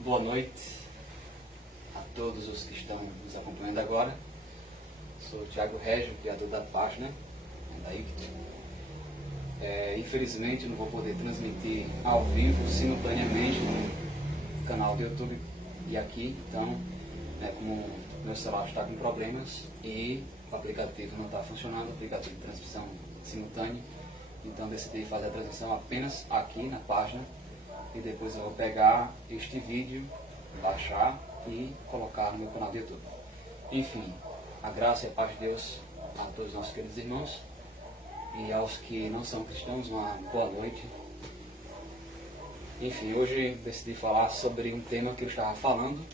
Boa noite a todos os que estão nos acompanhando agora. Sou o Thiago Régio, criador da página da ICT. Infelizmente não vou poder transmitir ao vivo, simultaneamente, no canal do YouTube e aqui. Então, como meu celular está com problemas e o aplicativo não está funcionando, o aplicativo de transmissão simultânea, então decidi fazer a transmissão apenas aqui na página. E depois eu vou pegar este vídeo, baixar e colocar no meu canal do YouTube. Enfim, a graça e a paz de Deus a todos os nossos queridos irmãos e aos que não são cristãos, uma boa noite. Enfim, hoje decidi falar sobre um tema que eu estava falando,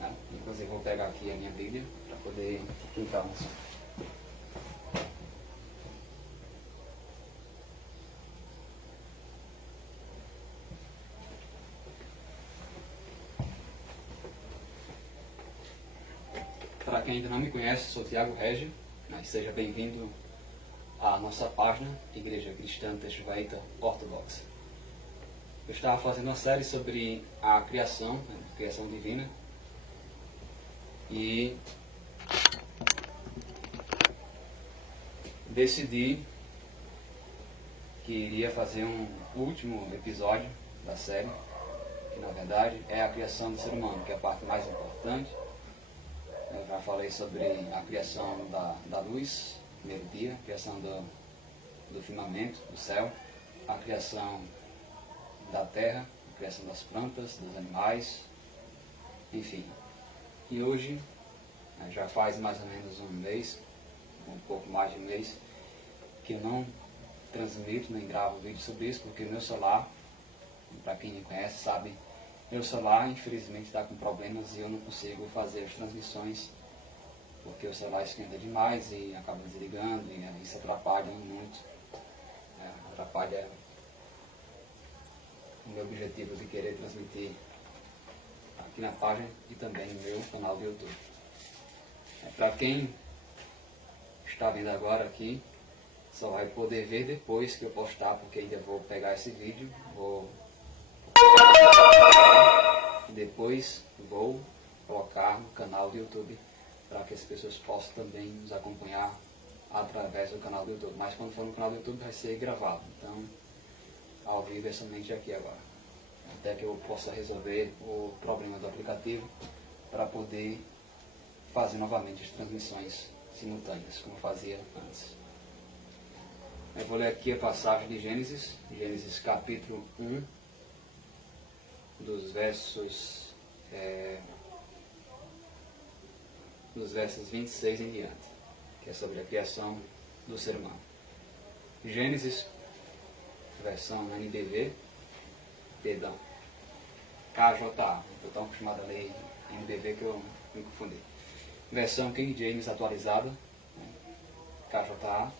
né? Inclusive vou pegar aqui a minha Bíblia para poder clicar no som. Para quem ainda não me conhece, sou Thiago Régio, mas seja bem-vindo à nossa página Igreja Cristã Teixuaíta Ortodoxa. Eu estava fazendo uma série sobre a criação, a criação divina, e decidi que iria fazer um último episódio da série, que na verdade é a criação do ser humano, que é a parte mais importante. Eu já falei sobre a criação da luz, primeiro dia, a criação do firmamento, do céu, a criação da terra, a criação das plantas, dos animais, enfim. E hoje, já faz mais ou menos um mês, um pouco mais de um mês, que eu não transmito nem gravo vídeo sobre isso, porque meu celular, para quem me conhece sabe, meu celular, infelizmente, está com problemas e eu não consigo fazer as transmissões porque o celular esquenta demais e acaba desligando e isso atrapalha muito. Atrapalha o meu objetivo de querer transmitir aqui na página e também no meu canal do YouTube. Para quem está vendo agora aqui, só vai poder ver depois que eu postar, porque ainda vou pegar esse vídeo, e depois vou colocar no canal do YouTube para que as pessoas possam também nos acompanhar através do canal do YouTube. Mas quando for no canal do YouTube vai ser gravado, então ao vivo é somente aqui agora. Até que eu possa resolver o problema do aplicativo para poder fazer novamente as transmissões simultâneas, como fazia antes. Eu vou ler aqui a passagem de Gênesis capítulo 1, dos versos 26 em diante, que é sobre a criação do ser humano. Gênesis, versão NBV, KJA, eu estou acostumado a ler NBV que eu me confundi. Versão King James atualizada, KJA,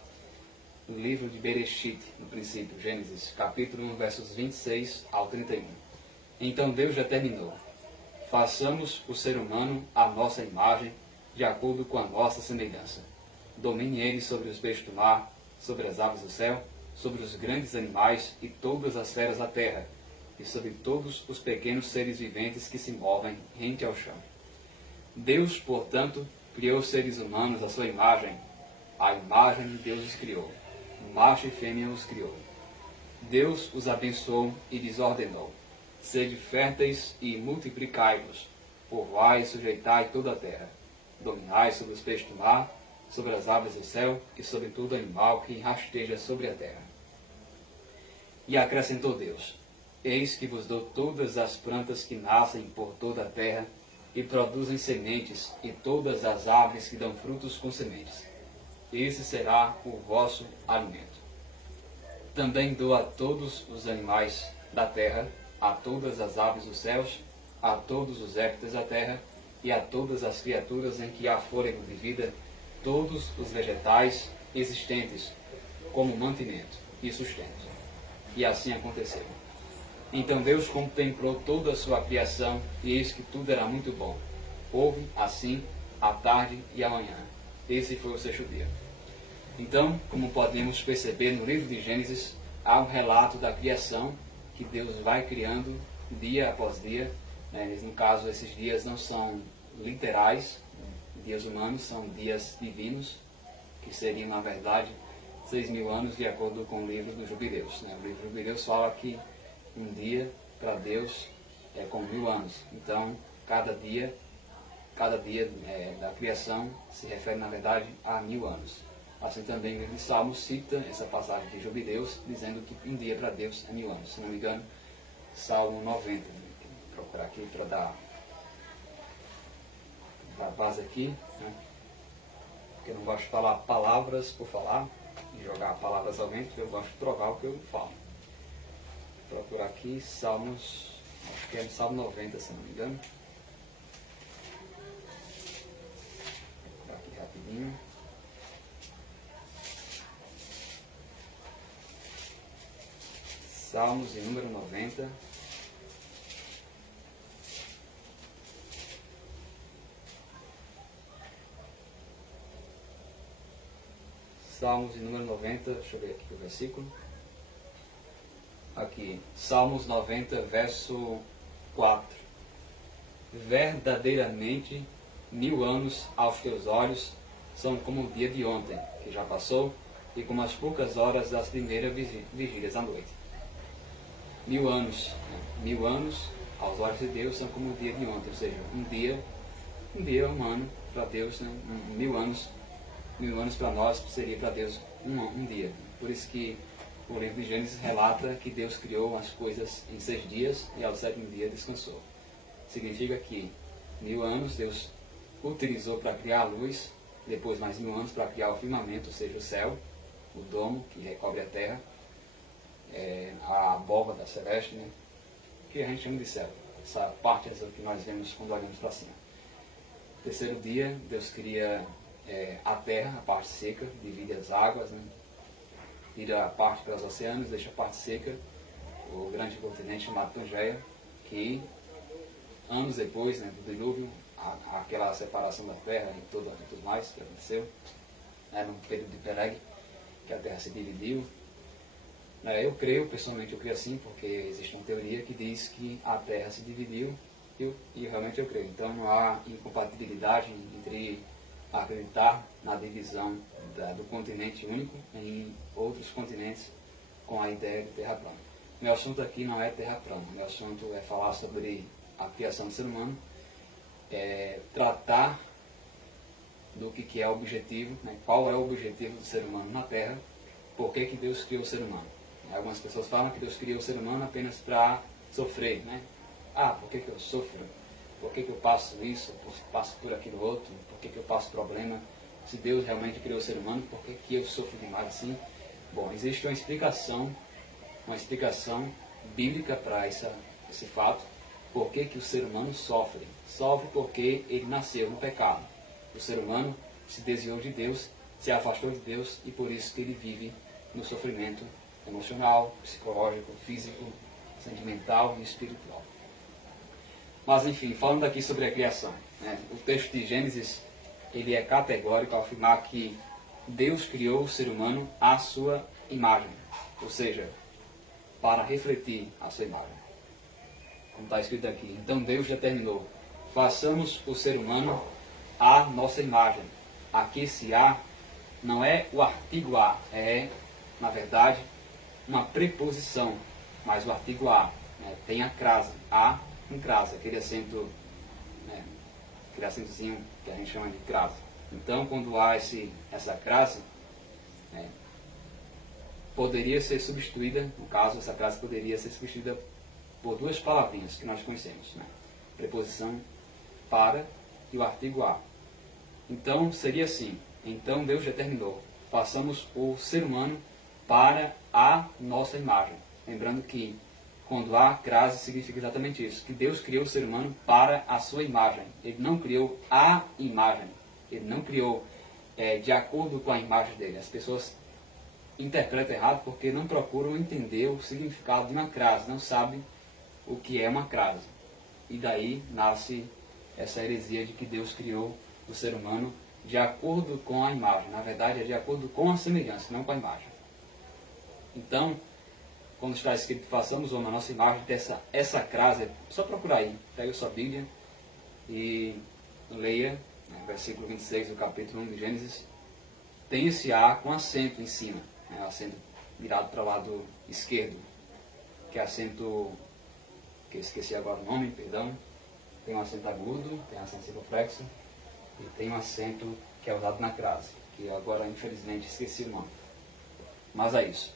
do livro de Bereshit, no princípio, Gênesis, capítulo 1, versos 26 ao 31. Então Deus determinou: façamos o ser humano à nossa imagem, de acordo com a nossa semelhança. Domine ele sobre os peixes do mar, sobre as aves do céu, sobre os grandes animais e todas as feras da terra, e sobre todos os pequenos seres viventes que se movem rente ao chão. Deus, portanto, criou os seres humanos à sua imagem. A imagem de Deus os criou. Macho e fêmea os criou. Deus os abençoou e lhes ordenou: sede férteis e multiplicai-vos, povoai e sujeitai toda a terra. Dominai sobre os peixes do mar, sobre as aves do céu e sobre todo animal que rasteja sobre a terra. E acrescentou Deus: eis que vos dou todas as plantas que nascem por toda a terra e produzem sementes, e todas as árvores que dão frutos com sementes. Esse será o vosso alimento. Também dou a todos os animais da terra, a todas as aves dos céus, a todos os répteis da terra, e a todas as criaturas em que há fôlego de vida, todos os vegetais existentes, como mantimento e sustento. E assim aconteceu. Então Deus contemplou toda a sua criação, e eis que tudo era muito bom. Houve, assim, a tarde e a manhã. Esse foi o sexto dia. Então, como podemos perceber no livro de Gênesis, há um relato da criação, que Deus vai criando dia após dia. No caso, esses dias não são literais, dias humanos, são dias divinos, que seriam, na verdade, 6.000 anos, de acordo com o livro dos Jubileus. O livro dos Jubileus fala que um dia para Deus é como 1.000 anos. Então, cada dia da criação se refere, na verdade, a 1.000 anos. Assim também o livro de Salmos cita essa passagem de Jubileus, dizendo que um dia para Deus é 1.000 anos. Se não me engano, Salmo 90. Vou procurar aqui para dar base aqui, porque eu não gosto de falar palavras por falar, e jogar palavras ao vento, eu gosto de provar o que eu falo. Vou procurar aqui Salmos, acho que é no Salmo 90, se não me engano. Vou procurar aqui rapidinho. Salmos de número 90. Salmos de número 90, deixa eu ver aqui o versículo. Aqui, Salmos 90, verso 4. Verdadeiramente, 1.000 anos aos teus olhos são como o dia de ontem, que já passou, e como as poucas horas das primeiras vigílias à noite. 1.000 anos, 1.000 anos aos olhos de Deus são como o dia de ontem, ou seja, um dia humano para Deus, 1.000 anos. 1.000 anos para nós seria para Deus um dia. Por isso que o livro de Gênesis relata que Deus criou as coisas em 6 dias e ao 7º dia descansou. Significa que 1.000 anos Deus utilizou para criar a luz, depois mais 1.000 anos para criar o firmamento, ou seja, o céu, o domo que recobre a terra, a abóbada celeste, que a gente chama de céu. Essa parte azul que nós vemos quando olhamos para cima. No 3º dia, Deus cria a terra, a parte seca, divide as águas, tira a parte pelos oceanos, deixa a parte seca, o grande continente chamado Pangeia, que anos depois do dilúvio, aquela separação da terra e tudo mais que aconteceu, no período de Peleg, que a terra se dividiu. Eu creio, pessoalmente eu creio assim, porque existe uma teoria que diz que a terra se dividiu e realmente eu creio. Então não há incompatibilidade entre acreditar na divisão do continente único em outros continentes com a ideia de terra plana. Meu assunto aqui não é terra plana, meu assunto é falar sobre a criação do ser humano, tratar do que é o objetivo, qual é o objetivo do ser humano na terra, por que Deus criou o ser humano. Algumas pessoas falam que Deus criou o ser humano apenas para sofrer, por que eu sofro? Por que eu passo isso? Passo por aquilo outro? Por que eu passo problema? Se Deus realmente criou o ser humano, por que eu sofro demais assim? Bom, existe uma explicação bíblica para esse fato. Por que o ser humano sofre? Sofre porque ele nasceu no pecado. O ser humano se desviou de Deus, se afastou de Deus e por isso que ele vive no sofrimento emocional, psicológico, físico, sentimental e espiritual. Mas enfim, falando aqui sobre a criação, o texto de Gênesis ele é categórico ao afirmar que Deus criou o ser humano à sua imagem, ou seja, para refletir a sua imagem. Como está escrito aqui, então Deus determinou, façamos o ser humano à nossa imagem. Aqui esse a não é o artigo a, é, na verdade, uma preposição, mas o artigo a tem a crase, a em crase, aquele acento, aquele acentozinho que a gente chama de crase. Então, quando há essa crase, poderia ser substituída, no caso, essa crase poderia ser substituída por duas palavrinhas que nós conhecemos, preposição para e o artigo a. Então, seria assim, então Deus determinou, façamos o ser humano para a nossa imagem. Lembrando que quando há crase significa exatamente isso, que Deus criou o ser humano para a sua imagem. Ele não criou a imagem, ele não criou de acordo com a imagem dele. As pessoas interpretam errado porque não procuram entender o significado de uma crase, não sabem o que é uma crase. E daí nasce essa heresia de que Deus criou o ser humano de acordo com a imagem. Na verdade, é de acordo com a semelhança, não com a imagem. Então, quando está escrito façamos homem a nossa imagem, essa crase, é só procurar aí, pega a sua Bíblia e leia, né, versículo 26 do capítulo 1 de Gênesis, tem esse A com acento em cima, né, acento virado para o lado esquerdo, que é acento, que eu esqueci agora o nome, perdão, tem um acento agudo, tem um acento circunflexo e tem um acento que é usado na crase, que agora infelizmente esqueci o nome. Mas é isso.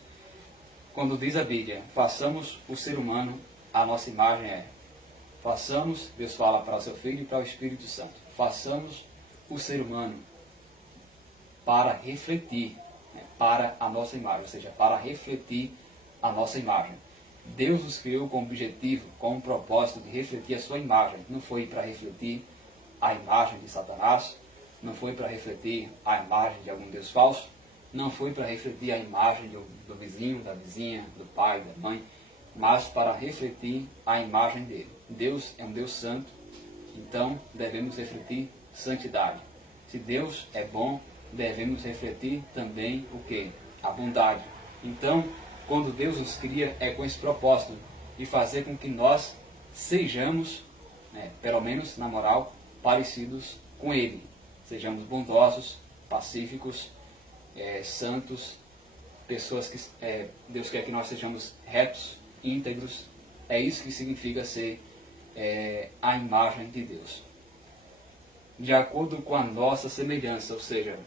Quando diz a Bíblia, façamos o ser humano a nossa imagem, façamos, Deus fala para o seu Filho e para o Espírito Santo, façamos o ser humano para refletir, né, para a nossa imagem, ou seja, para refletir a nossa imagem. Deus nos criou com o objetivo, com o propósito de refletir a sua imagem. Não foi para refletir a imagem de Satanás, não foi para refletir a imagem de algum Deus falso, não foi para refletir a imagem do vizinho, da vizinha, do pai, da mãe, mas para refletir a imagem dele. Deus é um Deus santo, então devemos refletir santidade. Se Deus é bom, devemos refletir também o quê? A bondade. Então, quando Deus nos cria, é com esse propósito de fazer com que nós sejamos, né, pelo menos na moral, parecidos com Ele. Sejamos bondosos, pacíficos, santos, pessoas que Deus quer que nós sejamos retos, íntegros. É isso que significa ser a imagem de Deus. De acordo com a nossa semelhança, ou seja,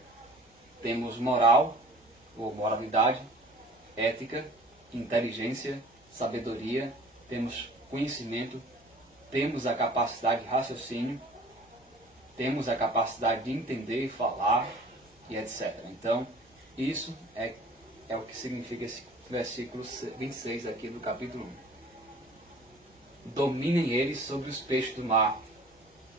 temos moral ou moralidade, ética, inteligência, sabedoria, temos conhecimento, temos a capacidade de raciocínio, temos a capacidade de entender e falar, e etc. Então, isso é o que significa esse versículo 26 aqui do capítulo 1. Dominem eles sobre os peixes do mar,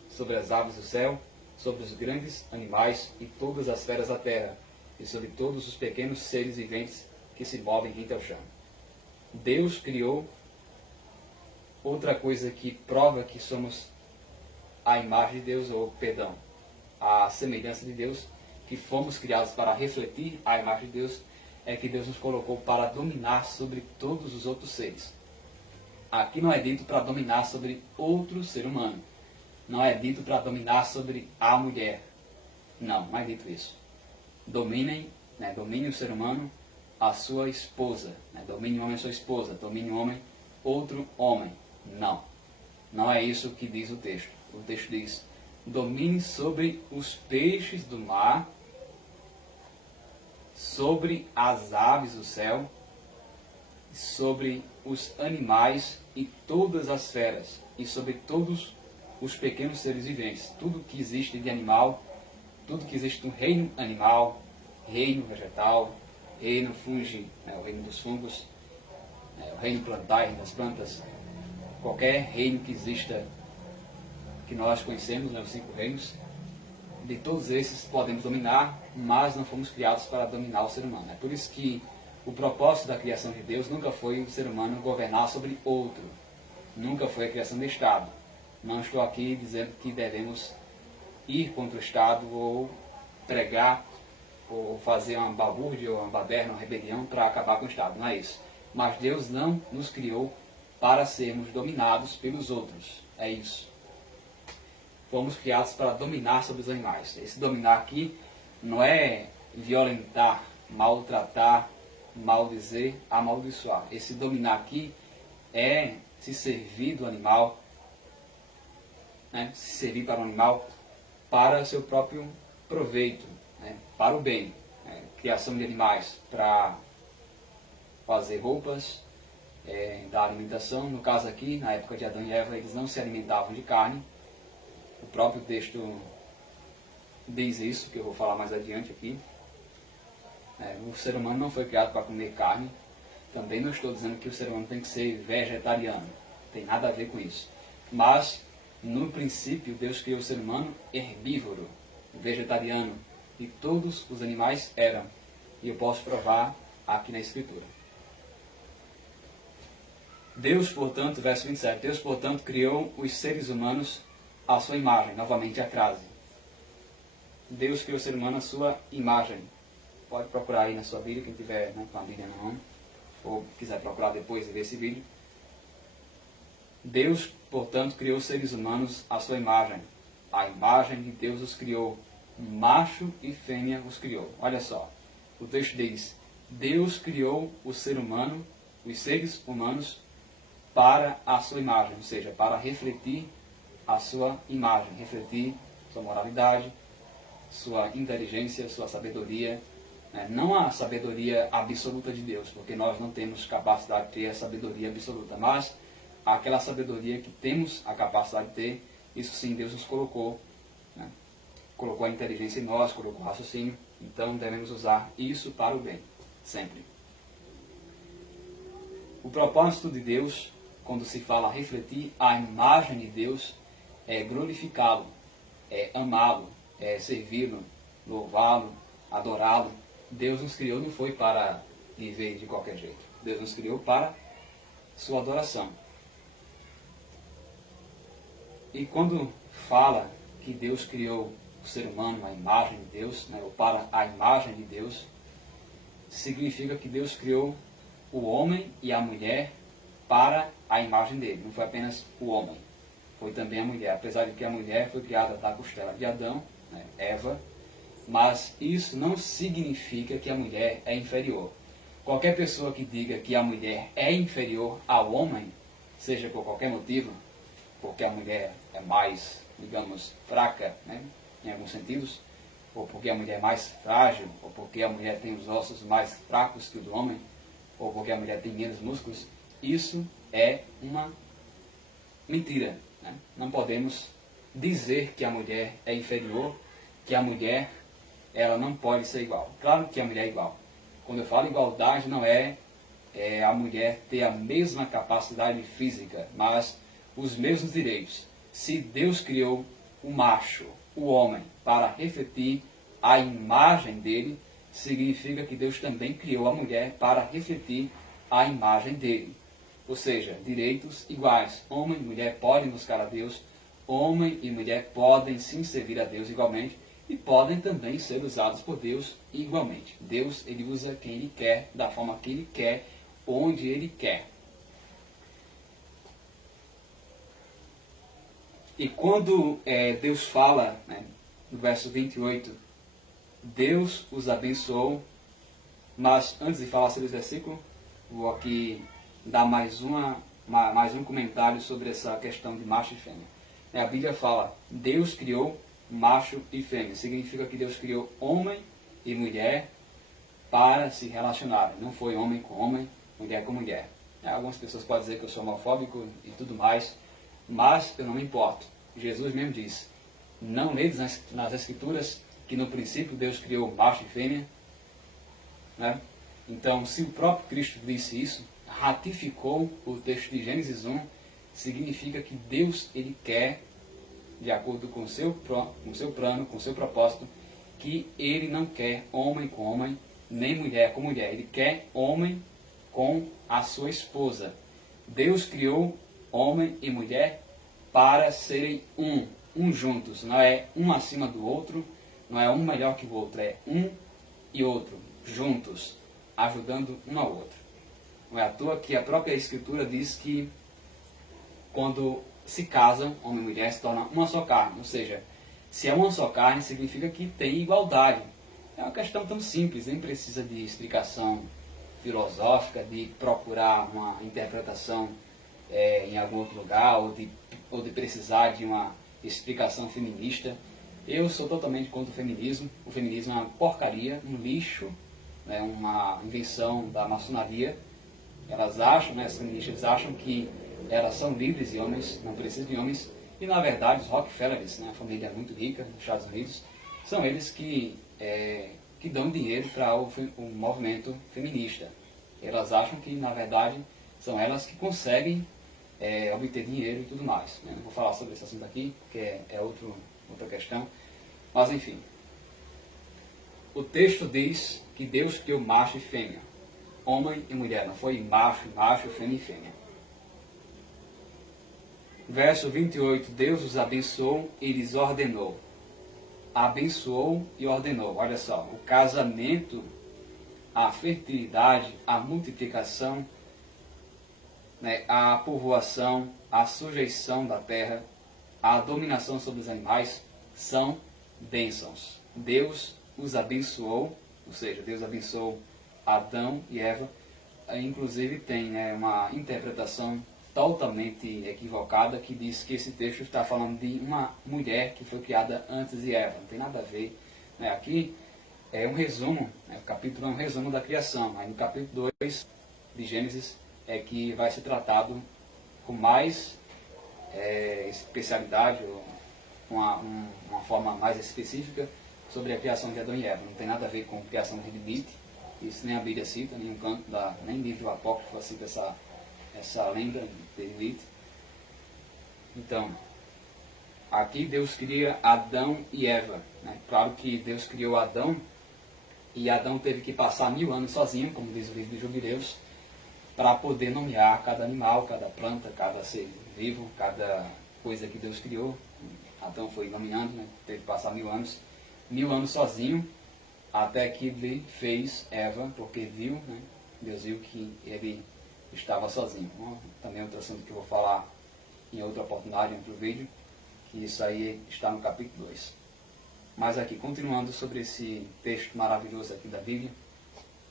sobre as aves do céu, sobre os grandes animais e todas as feras da terra, e sobre todos os pequenos seres viventes que se movem rente ao chão. Deus criou outra coisa que prova que somos a imagem de Deus, ou perdão, a semelhança de Deus, que fomos criados para refletir a imagem de Deus, é que Deus nos colocou para dominar sobre todos os outros seres. Aqui não é dito para dominar sobre outro ser humano. Não é dito para dominar sobre a mulher. Não é dito isso. Domine o ser humano a sua esposa. Domine o homem a sua esposa. Domine o homem outro homem. Não é isso que diz o texto. O texto diz, domine sobre os peixes do mar, sobre as aves do céu, sobre os animais e todas as feras, e sobre todos os pequenos seres viventes. Tudo que existe de animal, tudo que existe no reino animal, reino vegetal, reino fungi, o reino dos fungos, o reino plantar, reino das plantas, qualquer reino que exista, que nós conhecemos, os 5 reinos, de todos esses podemos dominar, mas não fomos criados para dominar o ser humano. É por isso que o propósito da criação de Deus nunca foi o ser humano governar sobre outro. Nunca foi a criação do Estado. Não estou aqui dizendo que devemos ir contra o Estado ou pregar ou fazer uma balbúrdia ou uma baderna, uma rebelião para acabar com o Estado. Não é isso. Mas Deus não nos criou para sermos dominados pelos outros. É isso. Fomos criados para dominar sobre os animais. Esse dominar aqui não é violentar, maltratar, maldizer, amaldiçoar. Esse dominar aqui é se servir do animal, se servir para o animal para seu próprio proveito, para o bem. Criação de animais para fazer roupas, dar alimentação. No caso aqui, na época de Adão e Eva, eles não se alimentavam de carne. O próprio texto diz isso, que eu vou falar mais adiante aqui. O ser humano não foi criado para comer carne. Também não estou dizendo que o ser humano tem que ser vegetariano. Não tem nada a ver com isso. Mas, no princípio, Deus criou o ser humano herbívoro, vegetariano. E todos os animais eram. E eu posso provar aqui na Escritura. Deus, portanto, verso 27, Deus, portanto, criou os seres humanos à sua imagem, novamente a crase. Deus criou o ser humano à sua imagem. Pode procurar aí na sua Bíblia, quem tiver com a Bíblia na mão, ou quiser procurar depois e ver esse vídeo. Deus, portanto, criou os seres humanos à sua imagem. A imagem de Deus os criou. Macho e fêmea os criou. Olha só, o texto diz: Deus criou o ser humano, os seres humanos, para a sua imagem, ou seja, para refletir a sua imagem, refletir sua moralidade, sua inteligência, sua sabedoria. Não a sabedoria absoluta de Deus, porque nós não temos capacidade de ter a sabedoria absoluta, mas aquela sabedoria que temos a capacidade de ter, isso sim Deus nos colocou, né? Colocou a inteligência em nós, colocou o raciocínio, então devemos usar isso para o bem, sempre. O propósito de Deus, quando se fala refletir a imagem de Deus, é glorificá-lo, é amá-lo, é servi-lo, louvá-lo, adorá-lo. Deus nos criou não foi para viver de qualquer jeito. Deus nos criou para sua adoração. E quando fala que Deus criou o ser humano à imagem de Deus, né, ou para a imagem de Deus, significa que Deus criou o homem e a mulher para a imagem dele. Não foi apenas o homem, foi também a mulher. Apesar de que a mulher foi criada da costela de Adão, né, Eva, mas isso não significa que a mulher é inferior. Qualquer pessoa que diga que a mulher é inferior ao homem, seja por qualquer motivo, porque a mulher é mais, digamos, fraca, né, em alguns sentidos, ou porque a mulher é mais frágil, ou porque a mulher tem os ossos mais fracos que o do homem, ou porque a mulher tem menos músculos, isso é uma mentira, né? Não podemos dizer que a mulher é inferior, que a mulher ela não pode ser igual. Claro que a mulher é igual. Quando eu falo igualdade, não é a mulher ter a mesma capacidade física, mas os mesmos direitos. Se Deus criou o macho, o homem, para refletir a imagem dele, significa que Deus também criou a mulher para refletir a imagem dele. Ou seja, direitos iguais. Homem e mulher podem buscar a Deus, homem e mulher podem sim servir a Deus igualmente, e podem também ser usados por Deus igualmente. Deus, ele usa quem ele quer, da forma que ele quer, onde ele quer. E quando Deus fala, né, no verso 28, Deus os abençoou, mas antes de falar sobre esse versículo, vou aqui dar mais um comentário sobre essa questão de macho e fêmea. A Bíblia fala, Deus criou macho e fêmea. Significa que Deus criou homem e mulher para se relacionarem. Não foi homem com homem, mulher com mulher. Algumas pessoas podem dizer que eu sou homofóbico e tudo mais, mas eu não me importo. Jesus mesmo diz, não ledes nas Escrituras que no princípio Deus criou macho e fêmea? Né? Então, se o próprio Cristo disse isso, ratificou o texto de Gênesis 1, significa que Deus, ele quer, de acordo com o seu plano, com o seu propósito, que ele não quer homem com homem, nem mulher com mulher. Ele quer homem com a sua esposa. Deus criou homem e mulher para serem um juntos. Não é um acima do outro, não é um melhor que o outro, é um e outro, juntos, ajudando um ao outro. Não é à toa que a própria Escritura diz que quando se casam, homem e mulher se tornam uma só carne. Ou seja, se é uma só carne, significa que tem igualdade. É uma questão tão simples, nem precisa de explicação filosófica, de procurar uma interpretação em algum outro lugar, ou de precisar de uma explicação feminista. Eu sou totalmente contra o feminismo. O feminismo é uma porcaria, um lixo, né, uma invenção da maçonaria. Elas acham, as feministas acham que elas são livres de homens, não precisam de homens, e na verdade os Rockefellers, né, a família muito rica nos Estados Unidos, são eles que dão dinheiro para o movimento feminista. Elas acham que na verdade são elas que conseguem obter dinheiro e tudo mais. Né? Não vou falar sobre esse assunto aqui, porque é outra questão, mas enfim. O texto diz que Deus criou macho e fêmea, homem e mulher, não foi macho, fêmea e fêmea. Verso 28, Deus os abençoou e lhes ordenou. Abençoou e ordenou. Olha só, o casamento, a fertilidade, a multiplicação, né, a povoação, a sujeição da terra, a dominação sobre os animais, são bênçãos. Deus os abençoou, ou seja, Deus abençoou Adão e Eva. Inclusive tem uma interpretação totalmente equivocada que diz que esse texto está falando de uma mulher que foi criada antes de Eva. Não tem nada a ver. Né? Aqui é um resumo, o capítulo é um resumo da criação. Aí no capítulo 2 de Gênesis é que vai ser tratado com mais especialidade, ou uma forma mais específica sobre a criação de Adão e Eva. Não tem nada a ver com a criação de Lilith. Isso nem a Bíblia cita, nenhum canto nem livro apócrifo cita essa lenda de Lilith. Então, aqui Deus cria Adão e Eva. Né? Claro que Deus criou Adão, e Adão teve que passar 1000 anos sozinho, como diz o livro de Jubileus, para poder nomear cada animal, cada planta, cada ser vivo, cada coisa que Deus criou. Adão foi nomeando, né? Teve que passar 1000 anos. 1000 anos sozinho, até que ele fez Eva, porque viu, né? Deus viu que ele estava sozinho. Também é outro assunto que eu vou falar em outra oportunidade, em outro vídeo, que isso aí está no capítulo 2. Mas aqui, continuando sobre esse texto maravilhoso aqui da Bíblia,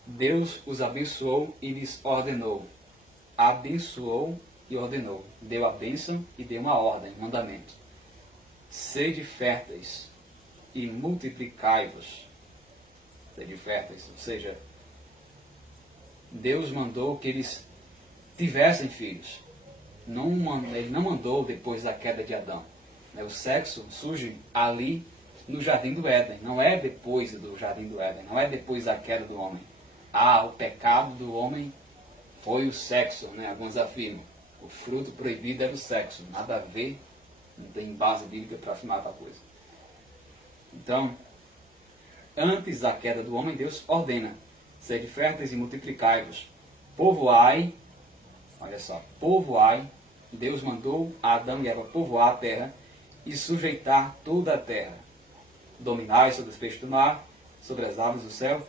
Deus os abençoou e lhes ordenou. Abençoou e ordenou. Deu a bênção e deu uma ordem, um mandamento. Sede férteis e multiplicai-vos. Sede férteis, ou seja, Deus mandou que eles tivessem filhos. Ele não mandou depois da queda de Adão. O sexo surge ali no Jardim do Éden, não é depois do Jardim do Éden, não é depois da queda do homem. O pecado do homem foi o sexo, né? Alguns afirmam. O fruto proibido era o sexo, nada a ver, não tem base bíblica para afirmar tal coisa. Então, antes da queda do homem, Deus ordena: sede férteis e multiplicai-vos, povoai, olha só, povoai. Deus mandou a Adão e Eva povoar a terra e sujeitar toda a terra. Dominai sobre os peixes do mar, sobre as aves do céu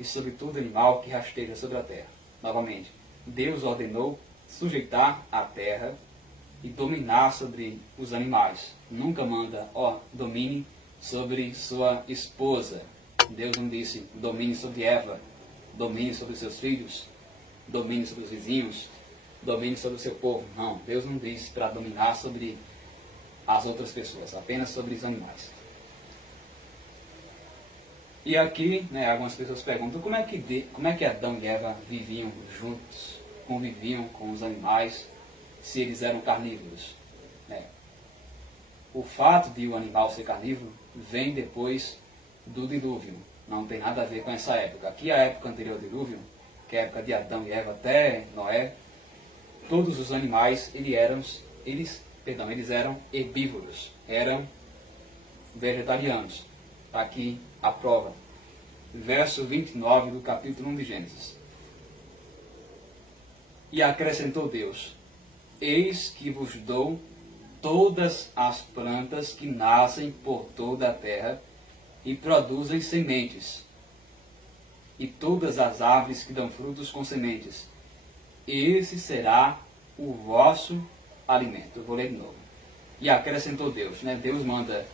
e sobre todo animal que rasteja sobre a terra. Novamente, Deus ordenou sujeitar a terra e dominar sobre os animais. Nunca manda, domine sobre sua esposa. Deus não disse, domine sobre Eva, domine sobre seus filhos, domine sobre os vizinhos, domine sobre o seu povo. Não, Deus não disse para dominar sobre as outras pessoas, apenas sobre os animais. E aqui, algumas pessoas perguntam como é que Adão e Eva viviam juntos, conviviam com os animais, se eles eram carnívoros. O fato de o animal ser carnívoro vem depois do dilúvio, não tem nada a ver com essa época. Aqui a época anterior ao dilúvio, que é a época de Adão e Eva até Noé, todos os animais eles eram herbívoros, eram vegetarianos. Está aqui a prova. Verso 29 do capítulo 1 de Gênesis. E acrescentou Deus: eis que vos dou todas as plantas que nascem por toda a terra e produzem sementes, e todas as árvores que dão frutos com sementes. Esse será o vosso alimento. Eu vou ler de novo. E acrescentou Deus, Deus manda: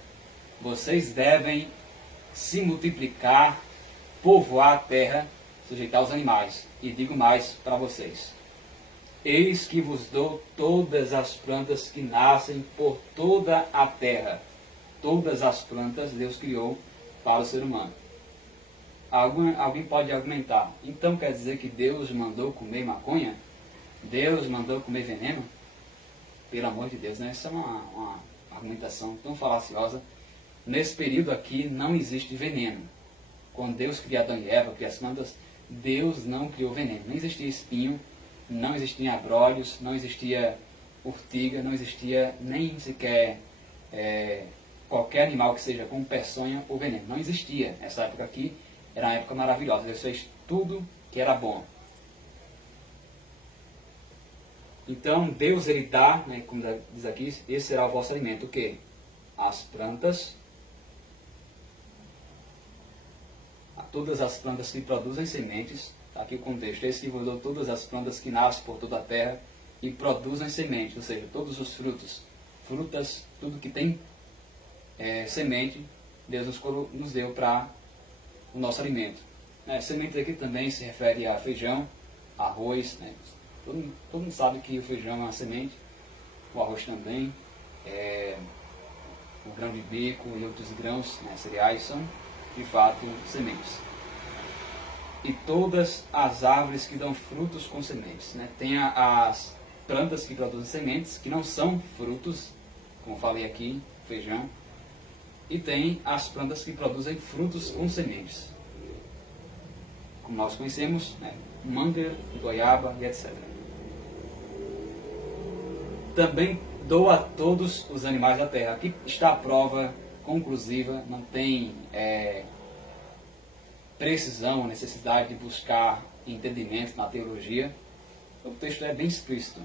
vocês devem se multiplicar, povoar a terra, sujeitar os animais. E digo mais para vocês: eis que vos dou todas as plantas que nascem por toda a terra. Todas as plantas Deus criou para o ser humano. Alguém pode argumentar: então quer dizer que Deus mandou comer maconha? Deus mandou comer veneno? Pelo amor de Deus, essa é uma argumentação tão falaciosa. Nesse período aqui não existe veneno. Quando Deus criou Adão e Eva, criou as plantas, Deus não criou veneno. Não existia espinho, não existia abrolhos, não existia urtiga, não existia nem sequer qualquer animal que seja com peçonha ou veneno. Não existia. Essa época aqui era uma época maravilhosa. Deus fez tudo que era bom. Então Deus ele dá, como diz aqui, esse será o vosso alimento. O quê? As plantas, todas as plantas que produzem sementes. Tá aqui o contexto. Esse que vos dou todas as plantas que nascem por toda a terra e produzem sementes, ou seja, todos os frutos, frutas, tudo que tem semente, Deus nos deu para o nosso alimento. Semente aqui também se refere a feijão, arroz. Né? Todo mundo sabe que o feijão é uma semente, o arroz também, o grão de bico e outros grãos, né, cereais, são de fato sementes. E todas as árvores que dão frutos com sementes. Né? Tem as plantas que produzem sementes, que não são frutos, como falei aqui, feijão. E tem as plantas que produzem frutos com sementes. Como nós conhecemos, né? Manga, goiaba e etc. Também dou a todos os animais da terra. Aqui está a prova conclusiva, não tem precisão, necessidade de buscar entendimento na teologia. O texto é bem explícito.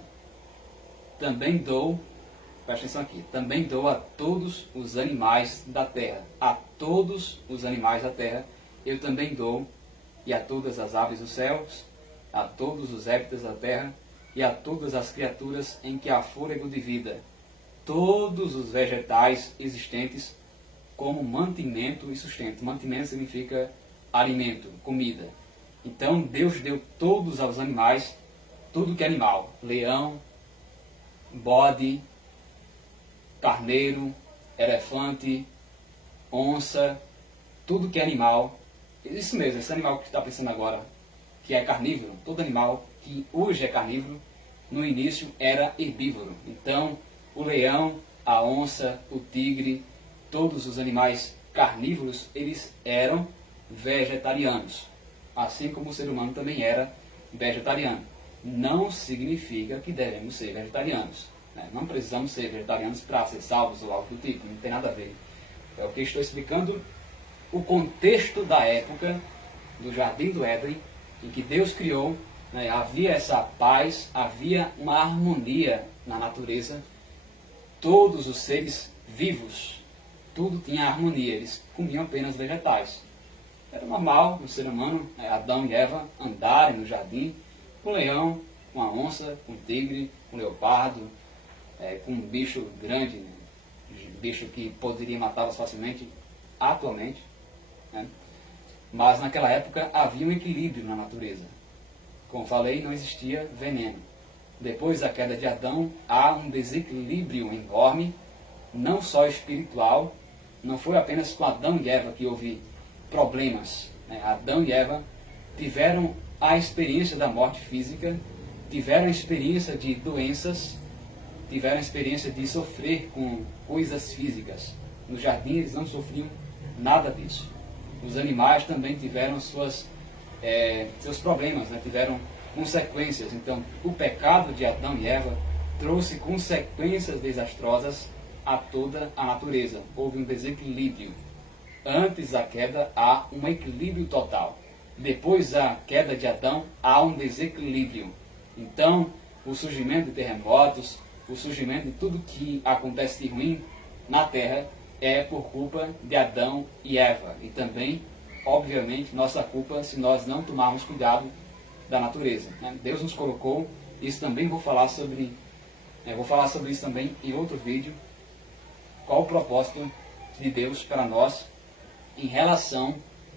Também dou, presta atenção aqui, também dou a todos os animais da terra. A todos os animais da terra eu também dou, e a todas as aves dos céus, a todos os répteis da terra, e a todas as criaturas em que há fôlego de vida, todos os vegetais existentes como mantimento e sustento. Mantimento significa alimento, comida. Então Deus deu todos aos animais, tudo que é animal, leão, bode, carneiro, elefante, onça, tudo que é animal. Isso mesmo, esse animal que está pensando agora, que é carnívoro, todo animal que hoje é carnívoro, no início era herbívoro. Então, o leão, a onça, o tigre, todos os animais carnívoros, eles eram vegetarianos. Assim como o ser humano também era vegetariano. Não significa que devemos ser vegetarianos. Né? Não precisamos ser vegetarianos para ser salvos ou algo do tipo, não tem nada a ver. É o que estou explicando, o contexto da época do Jardim do Éden, em que Deus criou, né? Havia essa paz, havia uma harmonia na natureza, todos os seres vivos, tudo tinha harmonia, eles comiam apenas vegetais. Era normal o ser humano, Adão e Eva, andarem no jardim com um leão, com uma onça, com um tigre, com um leopardo, com um bicho grande, bicho que poderia matá-los facilmente, atualmente. Né? Mas naquela época havia um equilíbrio na natureza. Como falei, não existia veneno. Depois da queda de Adão, há um desequilíbrio enorme, não só espiritual, não foi apenas com Adão e Eva que houve problemas. Né? Adão e Eva tiveram a experiência da morte física, tiveram a experiência de doenças, tiveram a experiência de sofrer com coisas físicas. No jardim eles não sofriam nada disso. Os animais também tiveram seus problemas, né? Tiveram consequências. Então, o pecado de Adão e Eva trouxe consequências desastrosas a toda a natureza. Houve um desequilíbrio. Antes da queda, há um equilíbrio total. Depois da queda de Adão, há um desequilíbrio. Então, o surgimento de terremotos, o surgimento de tudo que acontece de ruim na Terra é por culpa de Adão e Eva. E também, obviamente, nossa culpa se nós não tomarmos cuidado da natureza. Né? Deus nos colocou, isso também vou falar sobre isso também em outro vídeo, qual o propósito de Deus para nós em relação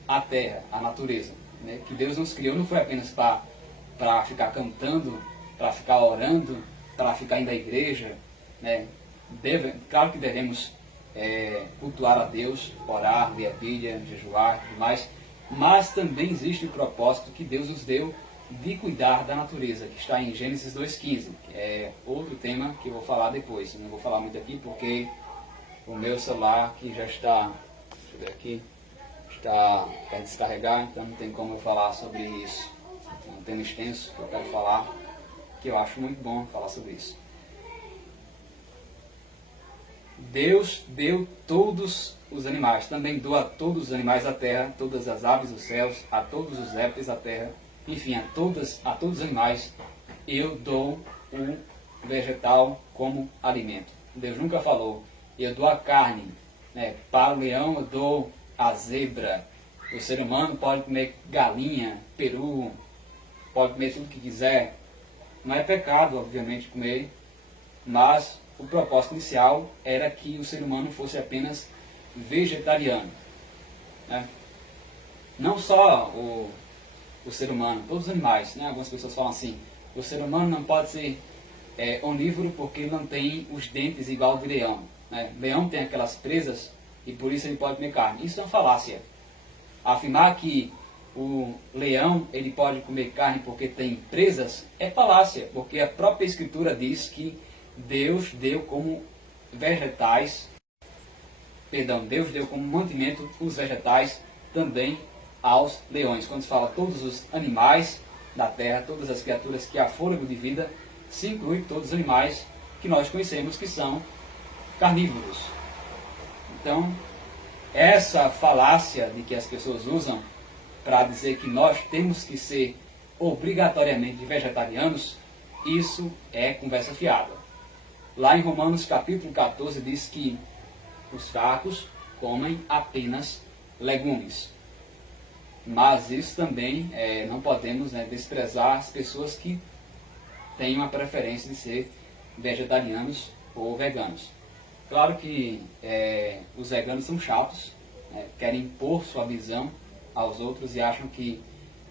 à terra, à natureza. Né? Que Deus nos criou não foi apenas para ficar cantando, para ficar orando, para ficar indo à igreja. Né? Claro que devemos cultuar a Deus, orar, ler a Bíblia, jejuar e tudo mais, mas também existe o propósito que Deus nos deu de cuidar da natureza, que está em Gênesis 2,15, que é outro tema que eu vou falar depois. Não vou falar muito aqui porque o meu celular que já está, deixa eu ver aqui, está para descarregar, então não tem como eu falar sobre isso. É um tema extenso que eu quero falar, que eu acho muito bom falar sobre isso. Deus deu todos os animais, também dou a todos os animais da terra, todas as aves dos céus, a todos os répteis da terra, enfim, a todos os animais, eu dou um vegetal como alimento. Deus nunca falou, eu dou a carne, né? Para o leão eu dou a zebra, o ser humano pode comer galinha, peru, pode comer tudo que quiser. Não é pecado, obviamente, comer, mas o propósito inicial era que o ser humano fosse apenas vegetariano, né? Não só o ser humano, todos os animais, né? Algumas pessoas falam assim, o ser humano não pode ser onívoro porque ele não tem os dentes igual ao de leão, né? Leão tem aquelas presas e por isso ele pode comer carne. Isso é uma falácia. Afirmar que o leão ele pode comer carne porque tem presas é falácia, porque a própria Escritura diz que Deus deu como Deus deu como mantimento os vegetais também aos leões. Quando se fala todos os animais da terra, todas as criaturas que há fôlego de vida, se inclui todos os animais que nós conhecemos que são carnívoros. Então, essa falácia de que as pessoas usam para dizer que nós temos que ser obrigatoriamente vegetarianos, isso é conversa fiada. Lá em Romanos capítulo 14 diz que os fracos comem apenas legumes. Mas isso também não podemos desprezar as pessoas que têm uma preferência de ser vegetarianos ou veganos. Claro que os veganos são chatos, querem impor sua visão aos outros e acham que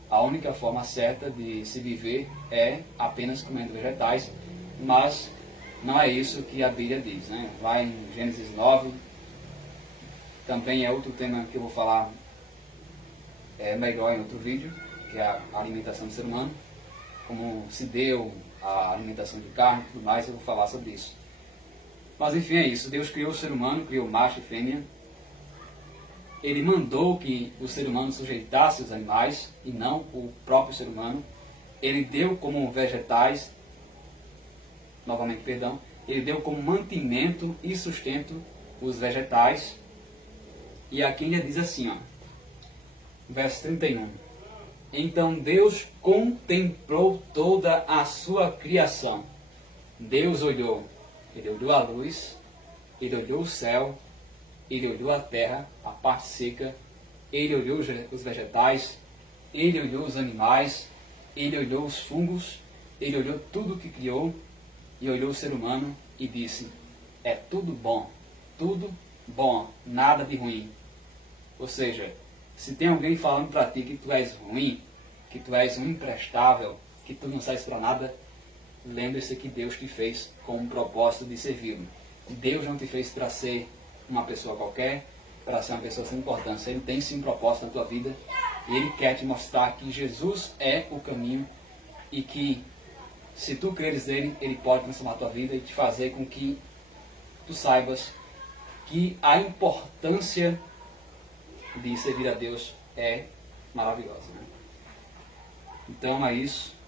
a única forma certa de se viver é apenas comendo vegetais, mas não é isso que a Bíblia diz, né? Lá em Gênesis 9, também é outro tema que eu vou falar melhor em outro vídeo, que é a alimentação do ser humano, como se deu a alimentação de carne e tudo mais, eu vou falar sobre isso. Mas enfim, é isso. Deus criou o ser humano, criou macho e fêmea. Ele mandou que o ser humano sujeitasse os animais e não o próprio ser humano. Ele deu como vegetais, ele deu como mantimento e sustento os vegetais. E aqui ele diz assim, verso 31. Então Deus contemplou toda a sua criação. Deus olhou. Ele olhou a luz, ele olhou o céu, ele olhou a terra, a parte seca, ele olhou os vegetais, ele olhou os animais, ele olhou os fungos, ele olhou tudo que criou e olhou o ser humano e disse, é tudo bom, nada de ruim. Ou seja, se tem alguém falando para ti que tu és ruim, que tu és um imprestável, que tu não serves para nada, lembre-se que Deus te fez com um propósito de servi-lo. Deus não te fez para ser uma pessoa qualquer, para ser uma pessoa sem importância. Ele tem sim um propósito na tua vida e Ele quer te mostrar que Jesus é o caminho e que se tu creres nele, Ele pode transformar a tua vida e te fazer com que tu saibas que a importância de servir a Deus é maravilhosa, né? Então é isso.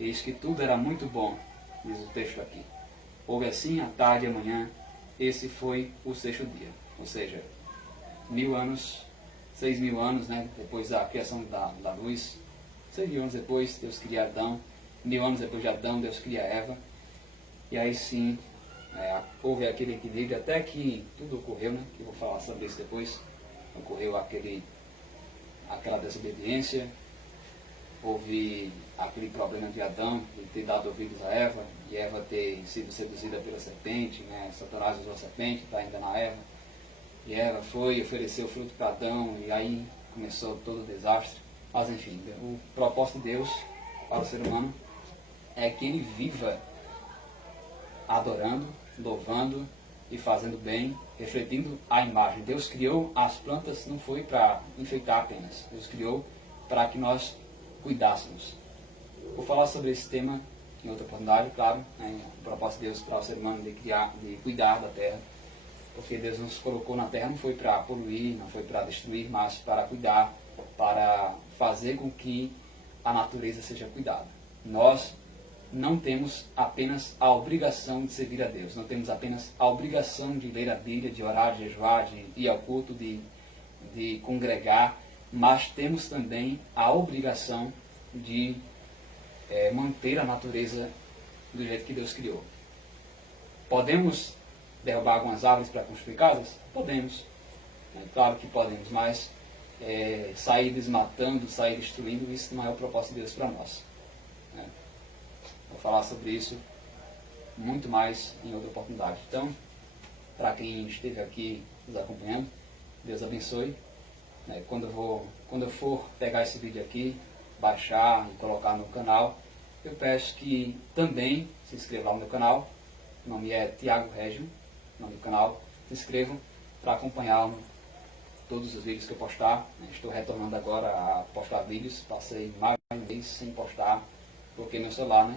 Eis que tudo era muito bom, diz o texto aqui. Houve assim a tarde e a manhã, esse foi o sexto dia. Ou seja, 1000 anos, 6000 anos, né, depois da criação da luz. 6000 anos depois, Deus cria Adão. 1000 anos depois de Adão, Deus cria Eva. E aí sim, houve aquele equilíbrio até que tudo ocorreu, né, que eu vou falar sobre isso depois. Ocorreu aquela desobediência. Houve aquele problema de Adão, de ter dado ouvidos a Eva, e Eva ter sido seduzida pela serpente, né? Satanás usou a serpente para enganar Eva, e Eva foi e ofereceu o fruto para Adão, e aí começou todo o desastre. Mas enfim, o propósito de Deus para o ser humano é que ele viva adorando, louvando e fazendo bem, refletindo a imagem. Deus criou as plantas, não foi para enfeitar apenas, Deus criou para que nós cuidássemos. Vou falar sobre esse tema em outra oportunidade, claro, né? O propósito de Deus para o ser humano de cuidar da terra, porque Deus nos colocou na terra não foi para poluir, não foi para destruir, mas para cuidar, para fazer com que a natureza seja cuidada. Nós não temos apenas a obrigação de servir a Deus, não temos apenas a obrigação de ler a Bíblia, de orar, de jejuar, de ir ao culto, de congregar, mas temos também a obrigação de manter a natureza do jeito que Deus criou. Podemos derrubar algumas árvores para construir casas? Podemos. Claro que podemos, mas sair desmatando, sair destruindo, isso não é o propósito de Deus para nós. Né? Vou falar sobre isso muito mais em outra oportunidade. Então, para quem esteve aqui nos acompanhando, Deus abençoe. Quando eu for pegar esse vídeo aqui, baixar e colocar no canal, eu peço que também se inscreva lá no meu canal. O nome é Tiago Régio, o nome do canal. Se inscrevam para acompanhar todos os vídeos que eu postar. Estou retornando agora a postar vídeos. Passei mais de um mês sem postar, porque meu celular,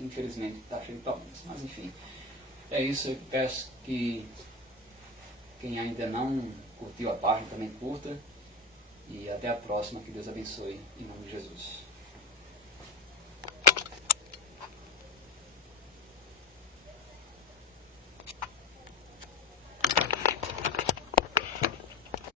infelizmente, está cheio de problemas. Mas enfim, é isso. Eu peço que quem ainda não curtiu a página também curta. E até a próxima. Que Deus abençoe em nome de Jesus.